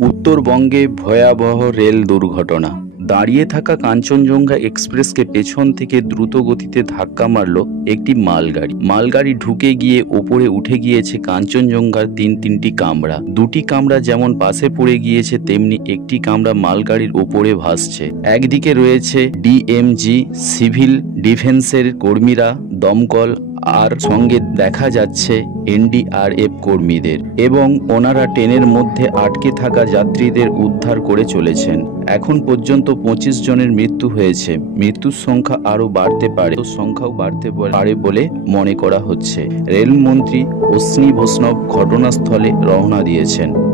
উত্তরবঙ্গে ভয়াবহ রেল দুর্ঘটনা। দাঁড়িয়ে থাকা কাঞ্চনজঙ্ঘা এক্সপ্রেসকে পেছন থেকে দ্রুত গতিতে ধাক্কা মারল একটি মালগাড়ি। মালগাড়ি ঢুকে গিয়ে ওপরে উঠে গিয়েছে কাঞ্চনজঙ্ঘার তিনটি কামরা। দুটি কামরা যেমন পাশে পড়ে গিয়েছে, তেমনি একটি কামরা মালগাড়ির ওপরে ভাসছে। একদিকে রয়েছে ডিএমজি, সিভিল ডিফেন্সের কর্মীরা, দমকল, আর সঙ্গে দেখা যাচ্ছে এনডিআরএফ কর্মীদের, এবং ওনারা ট্রেনের মধ্যে আটকে থাকা যাত্রীদের উদ্ধার করে চলেছেন। এখন পর্যন্ত 25 জনের মৃত্যু হয়েছে। মৃত্যুর সংখ্যা আরও বাড়তে পারে, সংখ্যাও বাড়তে পারে বলে মনে করা হচ্ছে। রেলমন্ত্রী অশ্বিনী বৈষ্ণব ঘটনাস্থলে রওনা দিয়েছেন।